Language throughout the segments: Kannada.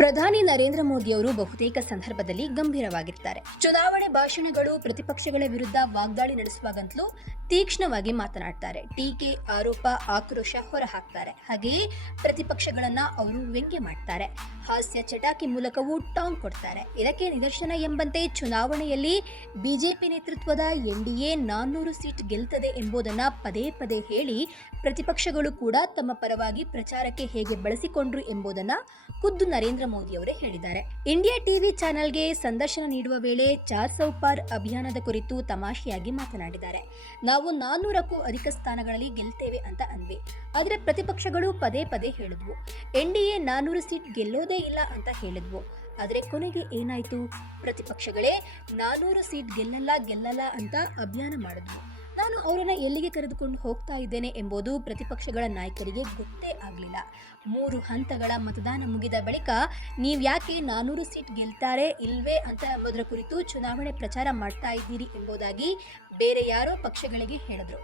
ಪ್ರಧಾನಿ ನರೇಂದ್ರ ಮೋದಿಯವರು ಬಹುತೇಕ ಸಂದರ್ಭದಲ್ಲಿ ಗಂಭೀರವಾಗಿರ್ತಾರೆ. ಚುನಾವಣೆ ಭಾಷಣಗಳು, ಪ್ರತಿಪಕ್ಷಗಳ ವಿರುದ್ಧ ವಾಗ್ದಾಳಿ ನಡೆಸುವಾಗಂತಲೂ ತೀಕ್ಷ್ಣವಾಗಿ ಮಾತನಾಡ್ತಾರೆ. ಟೀಕೆ, ಆರೋಪ, ಆಕ್ರೋಶ ಹೊರಹಾಕ್ತಾರೆ. ಹಾಗೆಯೇ ಪ್ರತಿಪಕ್ಷಗಳನ್ನ ಅವರು ವ್ಯಂಗ್ಯ ಮಾಡ್ತಾರೆ. ಹಾಸ್ಯ ಚಟಾಕಿ ಮೂಲಕವೂ ಟಾಂಗ್ ಕೊಡ್ತಾರೆ. ಇದಕ್ಕೆ ನಿದರ್ಶನ ಎಂಬಂತೆ ಚುನಾವಣೆಯಲ್ಲಿ ಬಿಜೆಪಿ ನೇತೃತ್ವದ ಎನ್ಡಿಎ 400 ಸೀಟ್ ಗೆಲ್ತದೆ ಎಂಬುದನ್ನ ಪದೇ ಪದೇ ಹೇಳಿ ಪ್ರತಿಪಕ್ಷಗಳು ಕೂಡ ತಮ್ಮ ಪರವಾಗಿ ಪ್ರಚಾರಕ್ಕೆ ಹೇಗೆ ಬಳಸಿಕೊಂಡ್ರು ಎಂಬುದನ್ನ ಖುದ್ದು ನರೇಂದ್ರ ಮೋದಿ ಅವರೇ ಹೇಳಿದ್ದಾರೆ. ಇಂಡಿಯಾ ಟಿವಿ ಚಾನೆಲ್ಗೆ ಸಂದರ್ಶನ ನೀಡುವ ವೇಳೆ 400 ಪಾರ್ ಅಭಿಯಾನದ ಕುರಿತು ತಮಾಷೆಯಾಗಿ ಮಾತನಾಡಿದ್ದಾರೆ. ನಾವು 400ಕ್ಕೂ ಅಧಿಕ ಸ್ಥಾನಗಳಲ್ಲಿ ಗೆಲ್ತೇವೆ ಅಂತ ಅಂದ್ವಿ. ಆದರೆ ಪ್ರತಿಪಕ್ಷಗಳು ಪದೇ ಪದೇ ಹೇಳಿದ್ವು, ಎನ್ಡಿಎ 400 ಸೀಟ್ ಗೆಲ್ಲೋದೇ ಇಲ್ಲ ಅಂತ ಹೇಳಿದ್ವು. ಆದರೆ ಕೊನೆಗೆ ಏನಾಯ್ತು? ಪ್ರತಿಪಕ್ಷಗಳೇ 400 ಸೀಟ್ ಗೆಲ್ಲಲ್ಲ ಅಂತ ಅಭಿಯಾನ ಮಾಡಿದ್ವು. ನಾನು ಅವರನ್ನ ಎಲ್ಲಿಗೆ ಕರೆದುಕೊಂಡು ಹೋಗ್ತಾ ಇದ್ದೇನೆ ಎಂಬುದು ಪ್ರತಿಪಕ್ಷಗಳ ನಾಯಕರಿಗೆ ಗೊತ್ತೇ ಆಗಲಿಲ್ಲ. 3 ಹಂತಗಳ ಮತದಾನ ಮುಗಿದ ಬಳಿಕ ನೀವ್ಯಾಕೆ 400 ಸೀಟ್ ಗೆಲ್ತಾರೆ ಇಲ್ವೇ ಅಂತ ಎಂಬುದರ ಕುರಿತು ಚುನಾವಣೆ ಪ್ರಚಾರ ಮಾಡ್ತಾ ಇದ್ದೀರಿ ಎಂಬುದಾಗಿ ಬೇರೆ ಯಾರೋ ಪಕ್ಷಗಳಿಗೆ ಹೇಳಿದ್ರು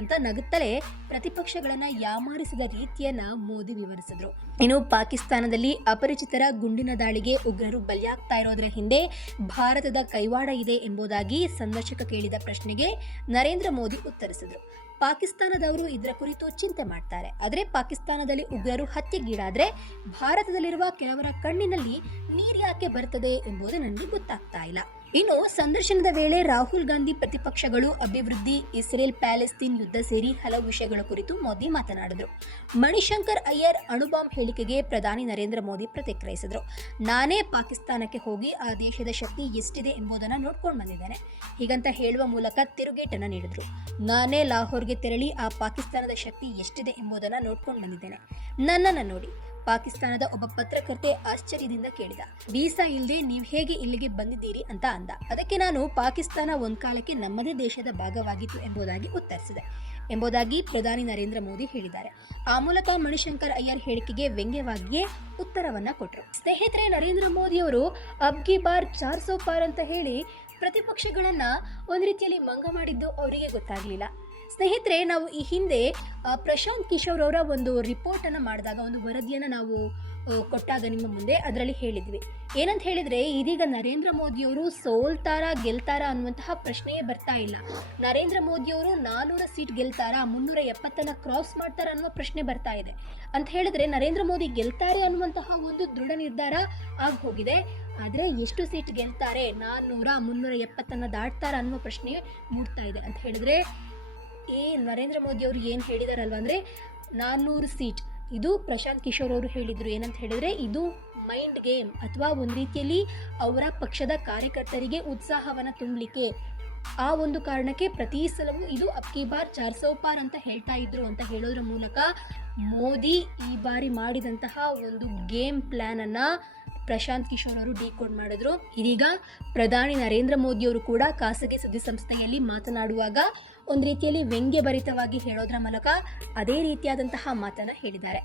ಅಂತ ನಗುತ್ತಲೇ ಪ್ರತಿಪಕ್ಷಗಳನ್ನ ಯಾಮಾರಿಸಿದ ರೀತಿಯನ್ನ ಮೋದಿ ವಿವರಿಸಿದ್ರು. ಇನ್ನು ಪಾಕಿಸ್ತಾನದಲ್ಲಿ ಅಪರಿಚಿತರ ಗುಂಡಿನ ದಾಳಿಗೆ ಉಗ್ರರು ಬಲಿಯಾಗ್ತಾ ಇರೋದ್ರ ಹಿಂದೆ ಭಾರತದ ಕೈವಾಡ ಇದೆ ಎಂಬುದಾಗಿ ಸಂದರ್ಶಕ ಕೇಳಿದ ಪ್ರಶ್ನೆಗೆ ನರೇಂದ್ರ ಮೋದಿ ಉತ್ತರಿಸಿದ್ರು. ಪಾಕಿಸ್ತಾನದವರು ಇದರ ಕುರಿತು ಚಿಂತೆ ಮಾಡ್ತಾರೆ. ಆದರೆ ಪಾಕಿಸ್ತಾನದಲ್ಲಿ ಉಗ್ರರು ಹತ್ಯೆಗೀಡಾದ್ರೆ ಭಾರತದಲ್ಲಿರುವ ಕೆಲವರ ಕಣ್ಣಿನಲ್ಲಿ ನೀರು ಯಾಕೆ ಬರ್ತದೆ ಎಂಬುದು ನನಗೆ ಗೊತ್ತಾಗ್ತಾ ಇಲ್ಲ. ಇನ್ನು ಸಂದರ್ಶನದ ವೇಳೆ ರಾಹುಲ್ ಗಾಂಧಿ ಪ್ರತಿಪಕ್ಷಗಳು, ಅಭಿವೃದ್ಧಿ, ಇಸ್ರೇಲ್ ಪ್ಯಾಲೆಸ್ತೀನ್ ಯುದ್ಧ ಸೇರಿ ಹಲವು ವಿಷಯಗಳ ಕುರಿತು ಮೋದಿ ಮಾತನಾಡಿದ್ರು. ಮಣಿಶಂಕರ್ ಅಯ್ಯರ್ ಅಣುಬಾಂಬ್ ಹೇಳಿಕೆಗೆ ಪ್ರಧಾನಿ ನರೇಂದ್ರ ಮೋದಿ ಪ್ರತಿಕ್ರಿಯಿಸಿದ್ರು. ನಾನೇ ಪಾಕಿಸ್ತಾನಕ್ಕೆ ಹೋಗಿ ಆ ದೇಶದ ಶಕ್ತಿ ಎಷ್ಟಿದೆ ಎಂಬುದನ್ನು ನೋಡ್ಕೊಂಡು ಬಂದಿದ್ದೇನೆ ಹೀಗಂತ ಹೇಳುವ ಮೂಲಕ ತಿರುಗೇಟನ್ನು ನೀಡಿದ್ರು. ನಾನೇ ಲಾಹೋರ್ಗೆ ತೆರಳಿ ಆ ಪಾಕಿಸ್ತಾನದ ಶಕ್ತಿ ಎಷ್ಟಿದೆ ಎಂಬುದನ್ನು ನೋಡ್ಕೊಂಡು ಬಂದಿದ್ದೇನೆ. ನನ್ನನ್ನು ನೋಡಿ. ಪಾಕಿಸ್ತಾನದ ಒಬ್ಬ ಪತ್ರಕರ್ತೆ ಆಶ್ಚರ್ಯದಿಂದ ಕೇಳಿದ, ವೀಸಾ ಇಲ್ಲದೆ ನೀವು ಹೇಗೆ ಇಲ್ಲಿಗೆ ಬಂದಿದ್ದೀರಿ ಅಂತ ಅಂದ. ಅದಕ್ಕೆ ನಾನು ಪಾಕಿಸ್ತಾನ ಒಂದ್ ಕಾಲಕ್ಕೆ ನಮ್ಮದೇ ದೇಶದ ಭಾಗವಾಗಿತ್ತು ಎಂಬುದಾಗಿ ಉತ್ತರಿಸಿದೆ ಎಂಬುದಾಗಿ ಪ್ರಧಾನಿ ನರೇಂದ್ರ ಮೋದಿ ಹೇಳಿದ್ದಾರೆ. ಆ ಮೂಲಕ ಮಣಿಶಂಕರ್ ಅಯ್ಯರ್ ಹೇಳಿಕೆಗೆ ವ್ಯಂಗ್ಯವಾಗಿಯೇ ಉತ್ತರವನ್ನ ಕೊಟ್ಟರು. ಸ್ನೇಹಿತರೆ, ನರೇಂದ್ರ ಮೋದಿ ಅವರು ಅಬ್ಗಿ ಬಾರ್ 400 ಪಾರ್ ಅಂತ ಹೇಳಿ ಪ್ರತಿಪಕ್ಷಗಳನ್ನ ಒಂದ್ ರೀತಿಯಲ್ಲಿ ಮಂಗ ಮಾಡಿದ್ದು ಅವರಿಗೆ ಗೊತ್ತಾಗ್ಲಿಲ್ಲ. ಸ್ನೇಹಿತರೆ, ನಾವು ಈ ಹಿಂದೆ ಪ್ರಶಾಂತ್ ಕಿಶೋರ್ ಅವರ ಒಂದು ರಿಪೋರ್ಟ್ ಅನ್ನು ಮಾಡಿದಾಗ, ಒಂದು ವರದಿಯನ್ನು ನಾವು ಕೊಟ್ಟಾಗ ನಿಮ್ಮ ಮುಂದೆ ಅದರಲ್ಲಿ ಹೇಳಿದ್ವಿ. ಏನಂತ ಹೇಳಿದ್ರೆ, ಇದೀಗ ನರೇಂದ್ರ ಮೋದಿಯವರು ಸೋಲ್ತಾರಾ ಗೆಲ್ತಾರಾ ಅನ್ನುವಂತಹ ಪ್ರಶ್ನೆಯೇ ಬರ್ತಾ ಇಲ್ಲ. ನರೇಂದ್ರ ಮೋದಿಯವರು 400 ಸೀಟ್ ಗೆಲ್ತಾರಾ, 370 ಕ್ರಾಸ್ ಮಾಡ್ತಾರಾ ಅನ್ನುವ ಪ್ರಶ್ನೆ ಬರ್ತಾ ಇದೆ. ಅಂತ ಹೇಳಿದ್ರೆ ನರೇಂದ್ರ ಮೋದಿ ಗೆಲ್ತಾರೆ ಅನ್ನುವಂತಹ ಒಂದು ದೃಢ ನಿರ್ಧಾರ ಆಗಿ ಹೋಗಿದೆ. ಆದರೆ ಎಷ್ಟು ಸೀಟ್ ಗೆಲ್ತಾರೆ, 400, 370 ದಾಟ್ತಾರಾ ಅನ್ನುವ ಪ್ರಶ್ನೆ ಮೂಡ್ತಾ ಇದೆ. ಅಂತ ಹೇಳಿದ್ರೆ ನರೇಂದ್ರ ಮೋದಿ ಅವರು ಏನು ಹೇಳಿದಾರಲ್ವ ಅಂದರೆ 400 ಸೀಟ್, ಇದು ಪ್ರಶಾಂತ್ ಕಿಶೋರ್ ಅವರು ಹೇಳಿದ್ರು. ಏನಂತ ಹೇಳಿದ್ರೆ, ಇದು ಮೈಂಡ್ ಗೇಮ್ ಅಥವಾ ಒಂದು ರೀತಿಯಲ್ಲಿ ಅವರ ಪಕ್ಷದ ಕಾರ್ಯಕರ್ತರಿಗೆ ಉತ್ಸಾಹವನ್ನು ತುಂಬಲಿಕ್ಕೆ, ಆ ಒಂದು ಕಾರಣಕ್ಕೆ ಪ್ರತಿ ಸಲವೂ ಇದು ಅಬ್ಕಿ ಬಾರ್ 400 ಪಾರ್ ಅಂತ ಹೇಳ್ತಾ ಇದ್ರು ಅಂತ ಹೇಳೋದ್ರ ಮೂಲಕ ಮೋದಿ ಈ ಬಾರಿ ಮಾಡಿದಂತಹ ಒಂದು ಗೇಮ್ ಪ್ಲಾನ್ ಅನ್ನ ಪ್ರಶಾಂತ್ ಕಿಶೋರ್ ಅವರು ಡಿಕೋಡ್ ಮಾಡಿದ್ರು. ಇದೀಗ ಪ್ರಧಾನಿ ನರೇಂದ್ರ ಮೋದಿಯವರು ಕೂಡ ಖಾಸಗಿ ಸುದ್ದಿ ಸಂಸ್ಥೆಯಲ್ಲಿ ಮಾತನಾಡುವಾಗ ಒಂದು ರೀತಿಯಲ್ಲಿ ವ್ಯಂಗ್ಯಭರಿತವಾಗಿ ಹೇಳೋದ್ರ ಮೂಲಕ ಅದೇ ರೀತಿಯಾದಂತಹ ಮಾತನ್ನ ಹೇಳಿದ್ದಾರೆ.